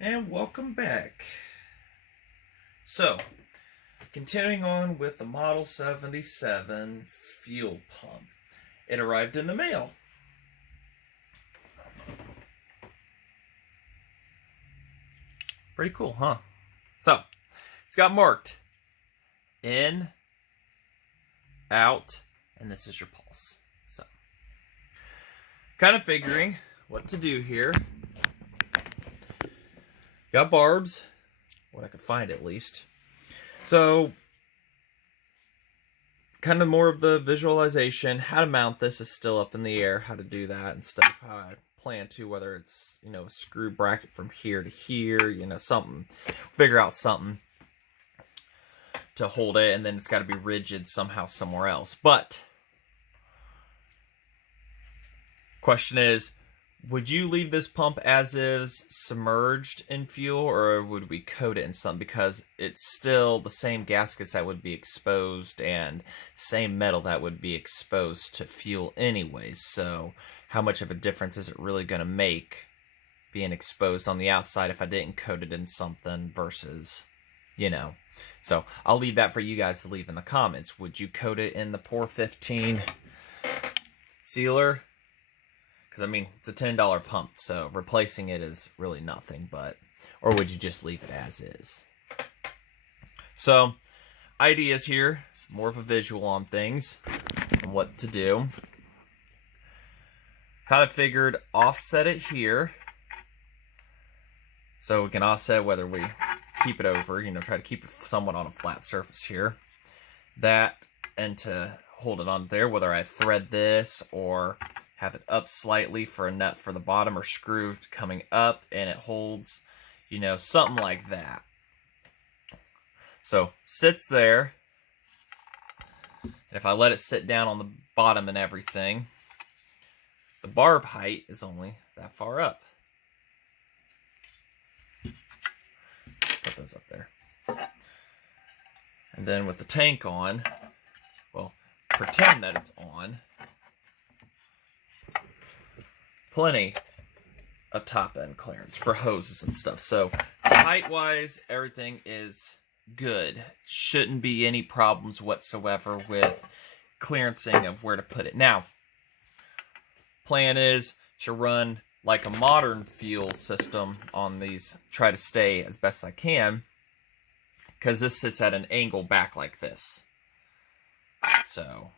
And welcome back. So, continuing on with the Model 77 fuel pump. It arrived in the mail. Pretty cool, huh? So, it's got marked in, out, and this is your pulse. So, kind of figuring what to do here. Got barbs, what I could find at least. So, kind of more of the visualization. How to mount this is still up in the air. How to do that and stuff. How I plan to, whether it's, a screw bracket from here to here, something. Figure out something to hold it, and then it's got to be rigid somehow somewhere else. But, question is, would you leave this pump as is, submerged in fuel, or would we coat it in something? Because it's still the same gaskets that would be exposed and same metal that would be exposed to fuel anyways. So how much of a difference is it really going to make being exposed on the outside if I didn't coat it in something versus, So I'll leave that for you guys to leave in the comments. Would you coat it in the Pour 15 sealer? It's a $10 pump, so replacing it is really nothing, or would you just leave it as is? So, ideas here, more of a visual on things, and what to do. Kind of figured offset it here, so we can offset whether we keep it over, try to keep it somewhat on a flat surface here. That, and to hold it on there, whether I thread this or have it up slightly for a nut for the bottom, or screw coming up and it holds, something like that. So, sits there. And if I let it sit down on the bottom and everything, the barb height is only that far up. Put those up there. And then with the tank on, well, pretend that it's on. Plenty of top end clearance for hoses and stuff. So height wise, everything is good. Shouldn't be any problems whatsoever with clearancing of where to put it. Now, plan is to run like a modern fuel system on these. Try to stay as best I can, because this sits at an angle back like this. So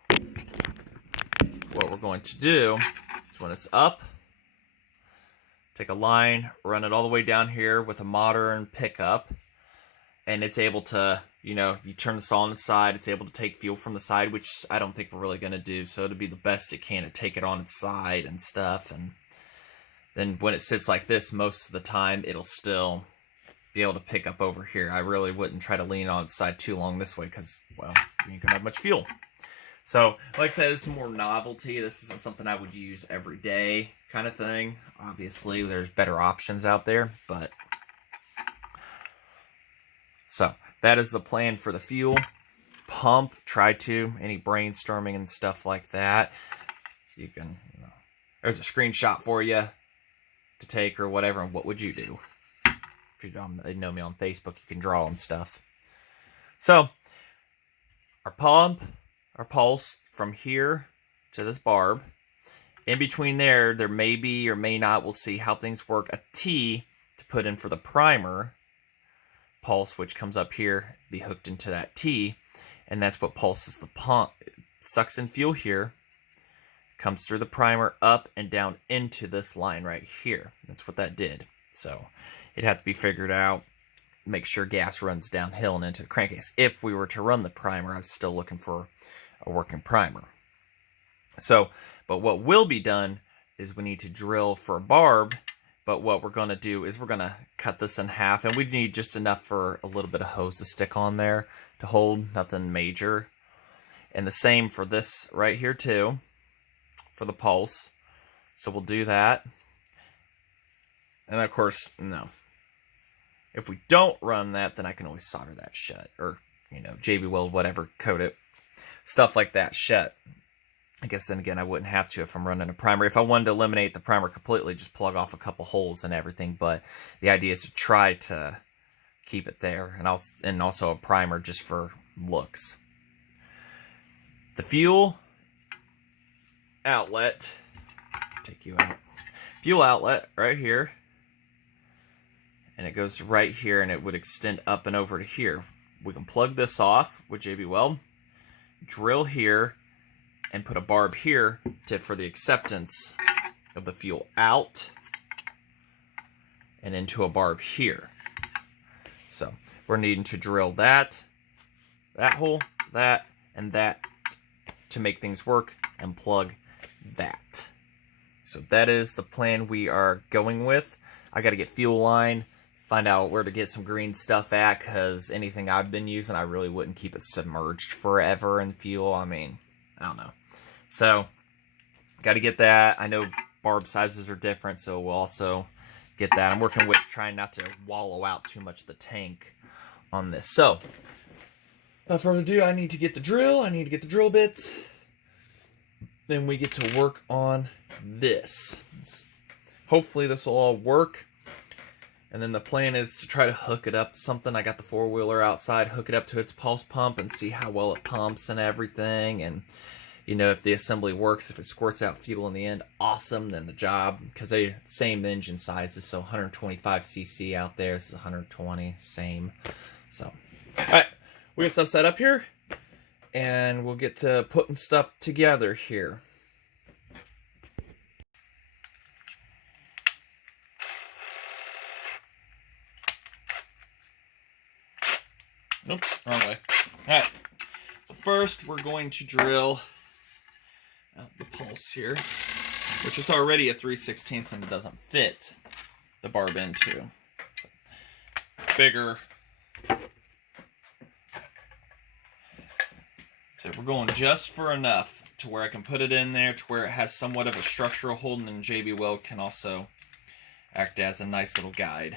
what we're going to do is when it's up, take a line, run it all the way down here with a modern pickup, and it's able to, you turn this on the side, it's able to take fuel from the side, which I don't think we're really going to do, so it'll be the best it can to take it on its side and stuff, and then when it sits like this, most of the time, it'll still be able to pick up over here. I really wouldn't try to lean on its side too long this way, because, well, you ain't going to have much fuel. So, like I said, this is more novelty. This isn't something I would use every day kind of thing. Obviously, there's better options out there, but... So, that is the plan for the fuel pump. Try to. Any brainstorming and stuff like that. You can, there's a screenshot for you to take or whatever, and what would you do? If you don't know me on Facebook, you can draw and stuff. So, our pump... our pulse from here to this barb. In between there may be or may not, we'll see how things work, a T to put in for the primer pulse, which comes up here, be hooked into that T, and that's what pulses the pump. It sucks in fuel here, comes through the primer up and down into this line right here. That's what that did. So it'd have to be figured out. Make sure gas runs downhill and into the crankcase. If we were to run the primer, I'm still looking for a working primer. So, but what will be done is we need to drill for a barb, but what we're going to do is we're going to cut this in half, and we need just enough for a little bit of hose to stick on there to hold, nothing major. And the same for this right here too, for the pulse. So we'll do that. And of course, no. If we don't run that, then I can always solder that shut, or, JB Weld, whatever, coat it. Stuff like that shut. I guess then again, I wouldn't have to if I'm running a primer. If I wanted to eliminate the primer completely, just plug off a couple holes and everything. But the idea is to try to keep it there, and also a primer just for looks. The fuel outlet, take you out. Fuel outlet right here, and it goes right here, and it would extend up and over to here. We can plug this off with JB Weld, drill here, and put a barb here for the acceptance of the fuel out and into a barb here. So we're needing to drill that hole, that, and that to make things work, and plug that. So that is the plan we are going with. I got to get fuel line, find out where to get some green stuff at, because anything I've been using, I really wouldn't keep it submerged forever in fuel. I mean, I don't know. So, got to get that. I know barb sizes are different, so we'll also get that. I'm working with trying not to wallow out too much of the tank on this. So, without further ado, I need to get the drill. I need to get the drill bits. Then we get to work on this. Hopefully this will all work. And then the plan is to try to hook it up to something. I got the four-wheeler outside, hook it up to its pulse pump and see how well it pumps and everything. And, you know, if the assembly works, if it squirts out fuel in the end, awesome, then the job. Because they same engine sizes, so 125cc out there. This is 120, same. So, alright, we got stuff set up here. And we'll get to putting stuff together here. Nope, wrong way. Alright, so first we're going to drill out the pulse here, which is already a 3/16 and it doesn't fit the barb into. So, bigger. So we're going just for enough to where I can put it in there to where it has somewhat of a structural hold, and then JB Weld can also act as a nice little guide.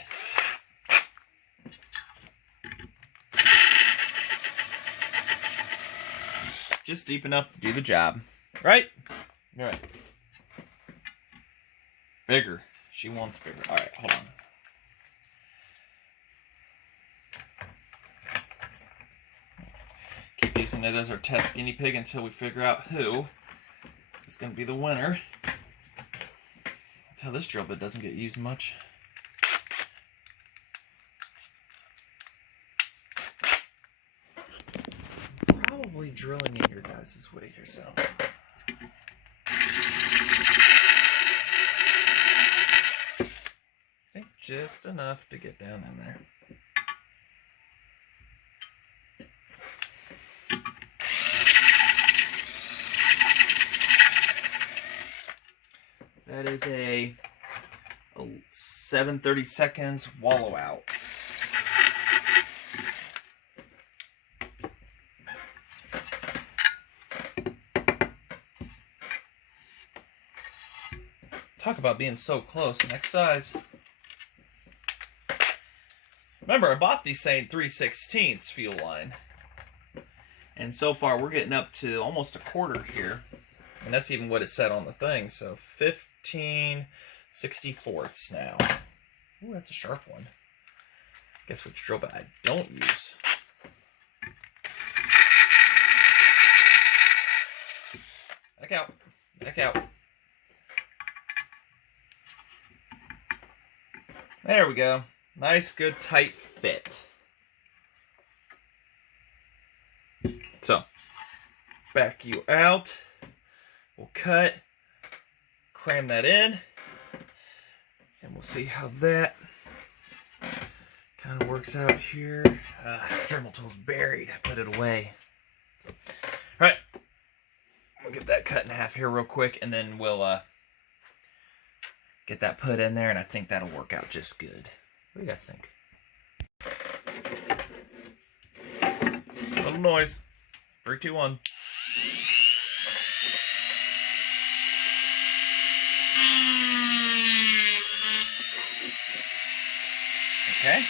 Just deep enough to do the job. Right? Alright. Bigger. She wants bigger. Alright, hold on. Keep using it as our test guinea pig until we figure out who is going to be the winner. Until this drill bit doesn't get used much. Probably drilling in your guys' way here, so. I think just enough to get down in there. That is a 7/30 seconds wallow out. Talk about being so close. Next size. Remember, I bought these saying 3/16 fuel line. And so far, we're getting up to almost a quarter here. And that's even what it said on the thing. So 15/64 now. Ooh, that's a sharp one. Guess which drill bit I don't use. Back out. Back out. There we go. Nice, good, tight fit. So, back you out. We'll cut, cram that in, and we'll see how that kind of works out here. Dremel tool's buried. I put it away. So, all right, we'll get that cut in half here real quick, and then we'll get that put in there, and I think that'll work out just good. What do you guys think? Little noise. 3, 2, 1. Okay.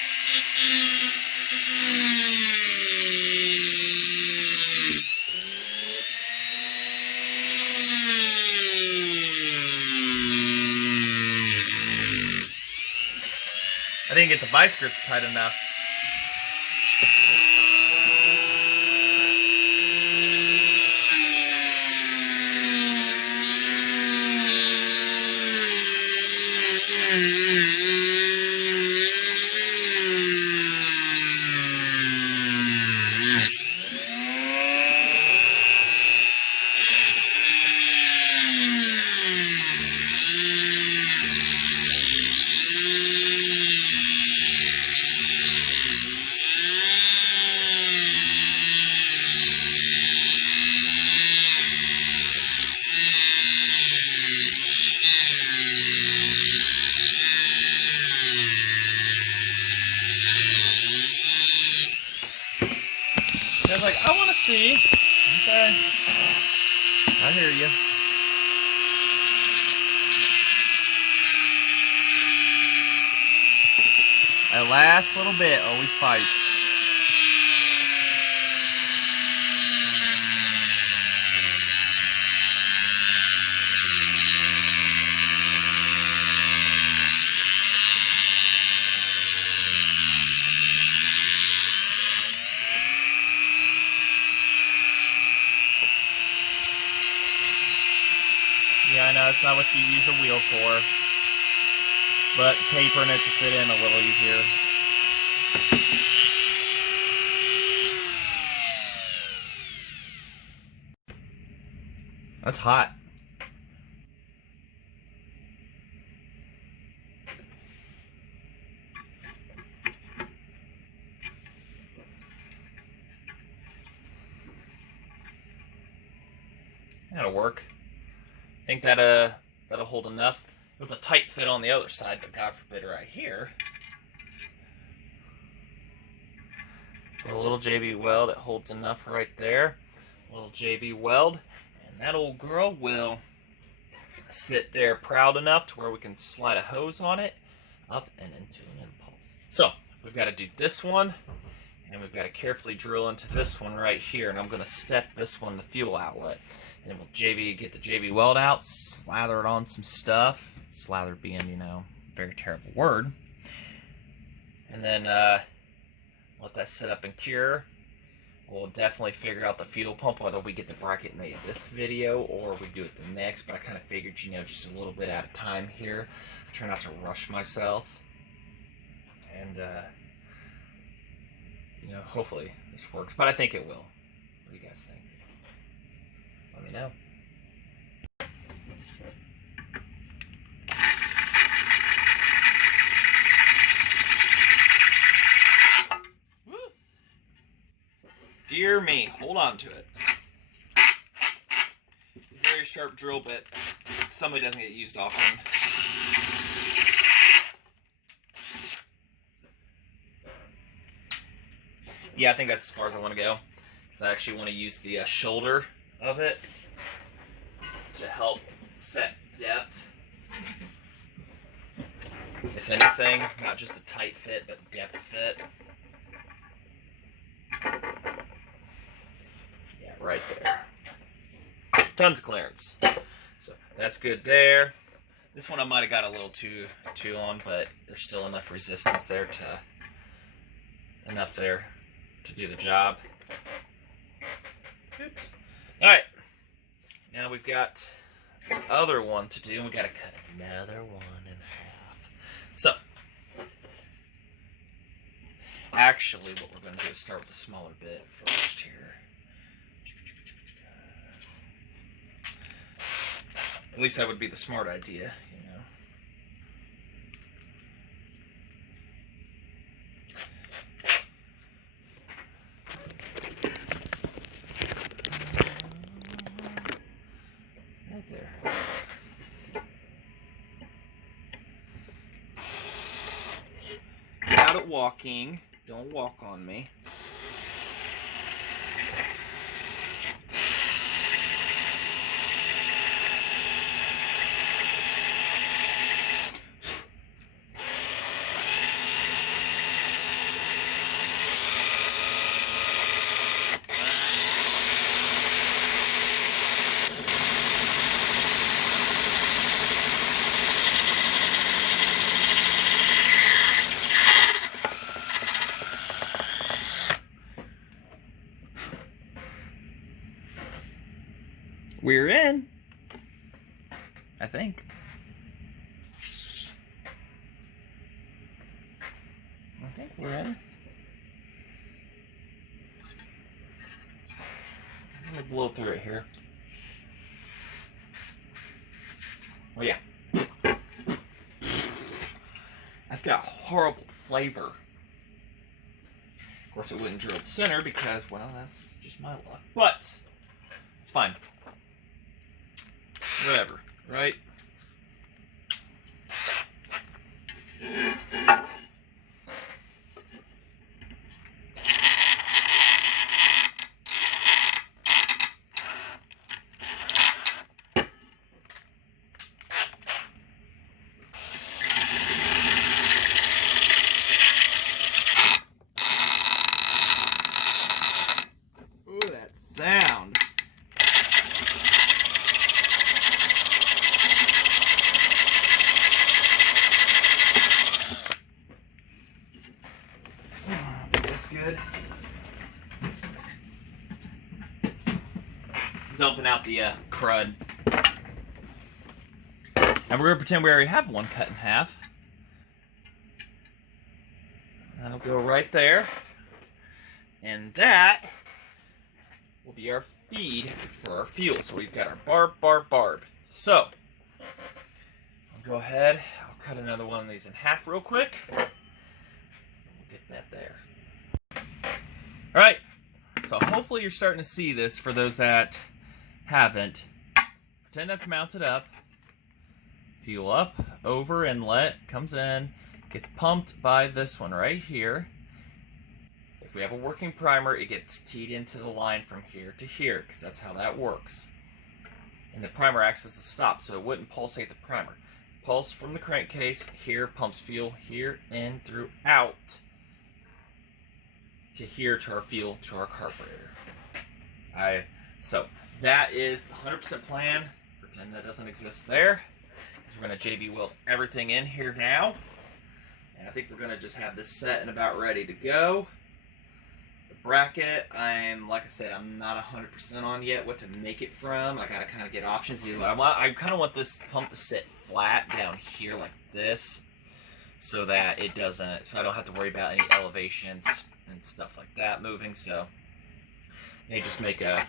I didn't get the vice grips tight enough. I was like, I want to see. Okay. I hear you. That last little bit always fights. Yeah, I know it's not what you use the wheel for, but tapering it to fit in a little easier. That's hot. That'll work. I think that'll hold enough. It was a tight fit on the other side, but God forbid right here. A little JB weld, it holds enough right there. A little JB weld, and that old girl will sit there proud enough to where we can slide a hose on it up and into an impulse. So we've got to do this one, and we've got to carefully drill into this one right here, and I'm going to step this one, the fuel outlet. And then we'll get the JB weld out, slather it on some stuff. Slather being, you know, a very terrible word. And then let that sit up and cure. We'll definitely figure out the fuel pump, whether we get the bracket made this video or we do it the next. But I kind of figured, you know, just a little bit at a time here. I try not to rush myself. And, you know, hopefully this works. But I think it will. What do you guys think? Let me know. Woo. Dear me, hold on to it. Very sharp drill bit. Somebody doesn't get used often. Yeah, I think that's as far as I want to go. Because I actually want to use the shoulder of it to help set depth. If anything, not just a tight fit, but depth fit. Yeah, right there. Tons of clearance. So that's good there. This one I might have got a little too on, but there's still enough resistance there to do the job. Oops. All right. Now we've got the other one to do, and we've got to cut another one in half. So, actually, what we're going to do is start with a smaller bit first here. At least that would be the smart idea, you know. Right there. Out at walking. Don't walk on me. We're in. I think. We're in. I'm gonna blow through it here. Oh yeah. That's got horrible flavor. Of course, it wouldn't drill the center because, well, that's just my luck. But it's fine. Whatever, right? Sound. That's good. Dumping out the crud. And we're going to pretend we already have one cut in half. That'll go right there. And that will be our feed for our fuel. So we've got our barb. So, I'll go ahead, I'll cut another one of these in half real quick. We'll get that there. Alright, so hopefully you're starting to see this for those that haven't. Pretend that's mounted up. Fuel up, over inlet, comes in, gets pumped by this one right here. If we have a working primer, it gets teed into the line from here to here, because that's how that works. And the primer acts as a stop, so it wouldn't pulsate the primer. Pulse from the crankcase, here, pumps fuel, here, in, throughout, to here, to our fuel, to our carburetor. So, that is the 100% plan. Pretend that doesn't exist there. So we're going to JB weld everything in here now. And I think we're going to just have this set and about ready to go. Bracket, like I said, I'm not 100% on yet what to make it from. I gotta kind of get options. I kind of want this pump to sit flat down here like this, so that it doesn't, so I don't have to worry about any elevations and stuff like that moving. So they just make I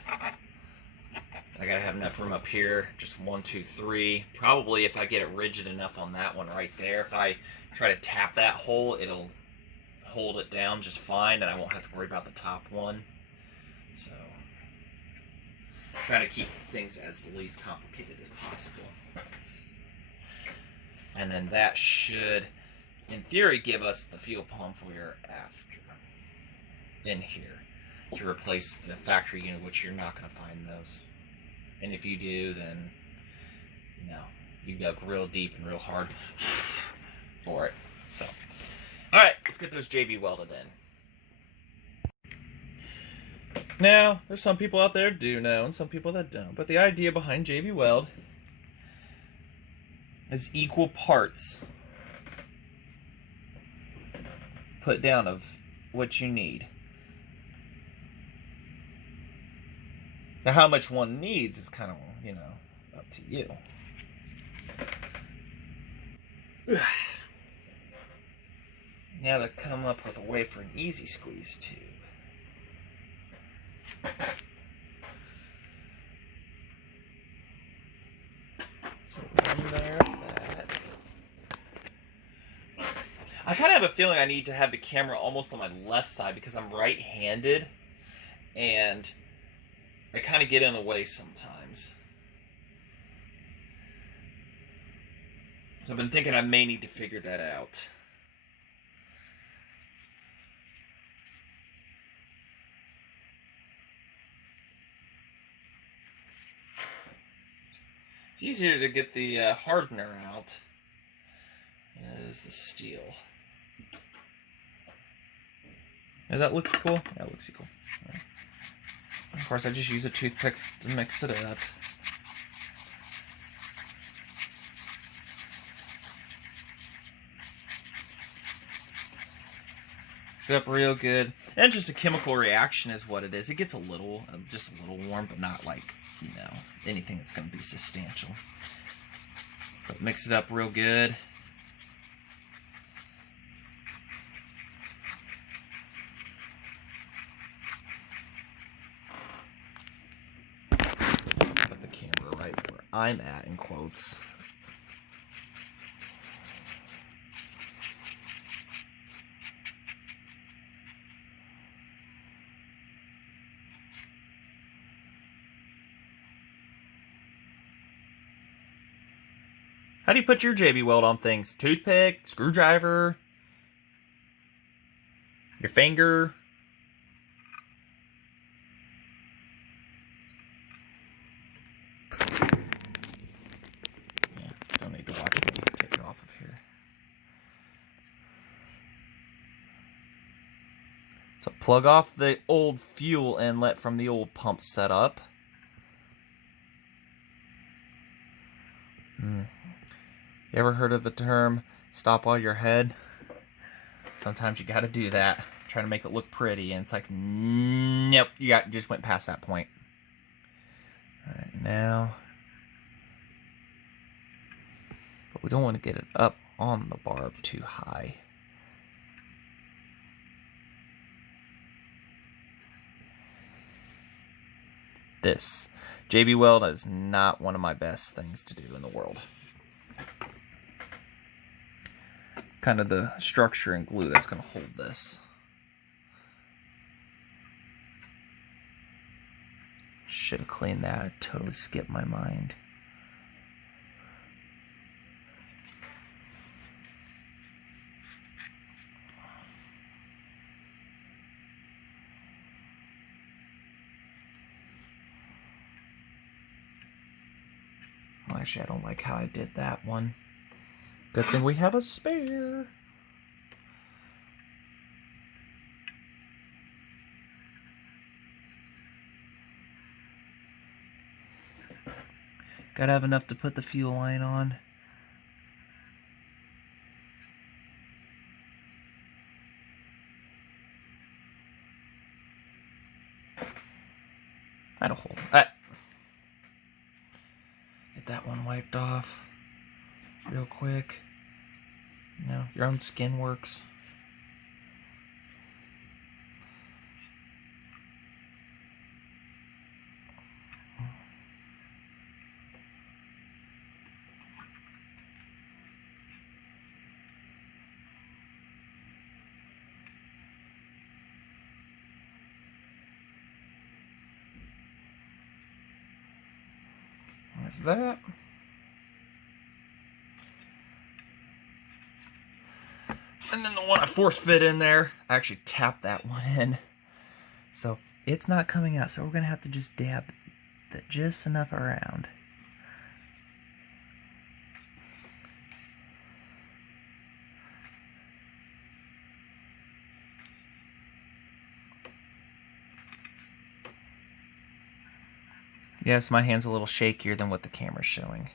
gotta have enough room up here, just 1, 2, 3. Probably if I get it rigid enough on that one right there, if I try to tap that hole, it'll hold it down just fine, and I won't have to worry about the top one. So, trying to keep things as least complicated as possible. And then that should, in theory, give us the fuel pump we're after in here to replace the factory unit, which you're not going to find those. And if you do, then no, you dug real deep and real hard for it. So. Alright, let's get those JB welded in. Now, there's some people out there do know, and some people that don't. But the idea behind JB Weld is equal parts put down of what you need. Now, how much one needs is kind of, up to you. Now to come up with a way for an easy squeeze tube. So one there, that. I kind of have a feeling I need to have the camera almost on my left side because I'm right-handed, and I kind of get in the way sometimes. So I've been thinking I may need to figure that out. It's easier to get the hardener out than it is the steel. Does that look cool? Yeah, it looks cool. Right. Of course, I just use a toothpick to mix it up. Mix it up real good. And just a chemical reaction is what it is. It gets just a little warm, but not like you know, anything that's going to be substantial. But mix it up real good. Put the camera right where I'm at, in quotes. How do you put your JB Weld on things? Toothpick, screwdriver, your finger. Yeah, don't need to watch me take it off of here. So plug off the old fuel inlet from the old pump setup. You ever heard of the term, stop while you're ahead? Sometimes you gotta do that. Try to make it look pretty, and it's like, nope, you just went past that point. Alright, now. But we don't want to get it up on the barb too high. This. JB Weld is not one of my best things to do in the world. Kind of the structure and glue that's going to hold this. Should have cleaned that. I totally skipped my mind. Actually, I don't like how I did that one. Good thing we have a spare. Gotta have enough to put the fuel line on. That'll hold. Get that one wiped off real quick. You know, your own skin works. That's that. And then the one I force fit in there, I actually tapped that one in. So it's not coming out, so we're going to have to just dab that just enough around. Yes, my hand's a little shakier than what the camera's showing.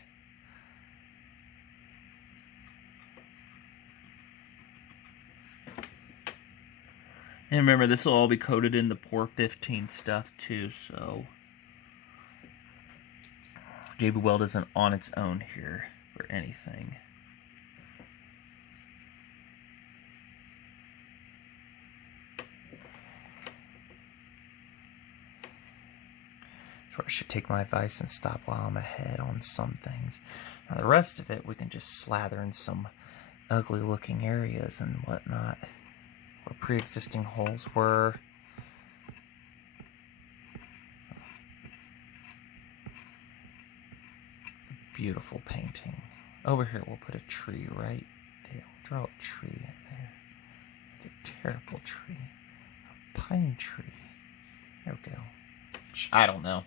And remember, this will all be coated in the Pour 15 stuff too, so JB Weld isn't on its own here for anything. So I should take my advice and stop while I'm ahead on some things. Now the rest of it, we can just slather in some ugly looking areas and whatnot. Where pre-existing holes were. It's a beautiful painting. Over here we'll put a tree right there. Draw a tree in there. It's a terrible tree. A pine tree. There we go. I don't know.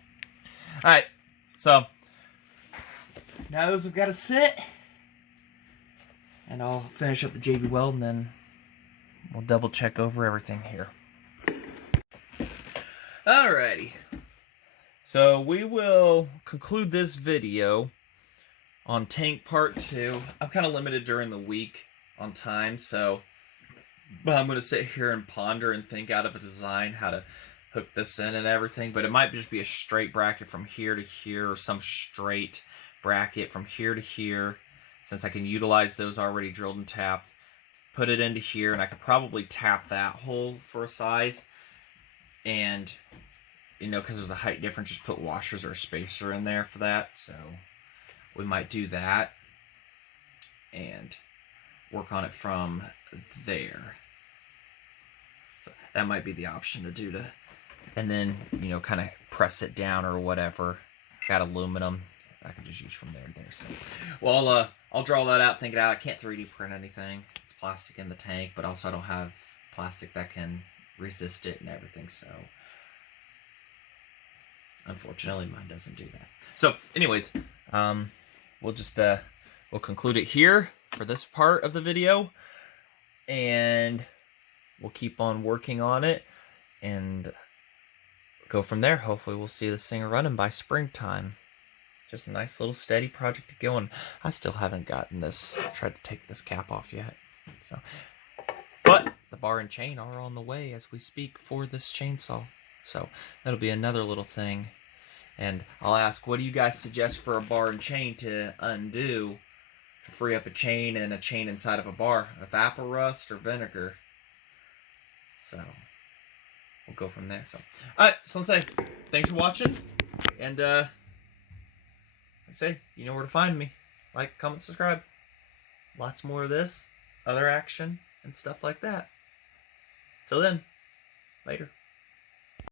Alright, so now those have got to sit. And I'll finish up the JB Weld and then we'll double check over everything here. Alrighty. So we will conclude this video on tank part 2. I'm kind of limited during the week on time, so but I'm going to sit here and ponder and think out of a design how to hook this in and everything, but it might just be a straight bracket from here to here, or some straight bracket from here to here, since I can utilize those already drilled and tapped. Put it into here, and I could probably tap that hole for a size, and you know, because there's a height difference, just put washers or a spacer in there for that. So we might do that and work on it from there. So that might be the option to do, and then, you know, kind of press it down or whatever. Got aluminum, I can just use from there to there. So, well, I'll draw that out, think it out. I can't 3D print anything. It's plastic in the tank, but also I don't have plastic that can resist it and everything. So, unfortunately, mine doesn't do that. So, anyways, we'll just we'll conclude it here for this part of the video, and we'll keep on working on it and go from there. Hopefully we'll see this thing running by springtime. Just a nice little steady project to go on. I still haven't gotten this, tried to take this cap off yet. So, but the bar and chain are on the way as we speak for this chainsaw. So that'll be another little thing. And I'll ask, what do you guys suggest for a bar and chain to undo to free up a chain and a chain inside of a bar? Evaporust or vinegar? So we'll go from there. So, alright, so let's say thanks for watching, and like I say, you know where to find me. Like, comment, subscribe. Lots more of this, other action, and stuff like that. Till then, later.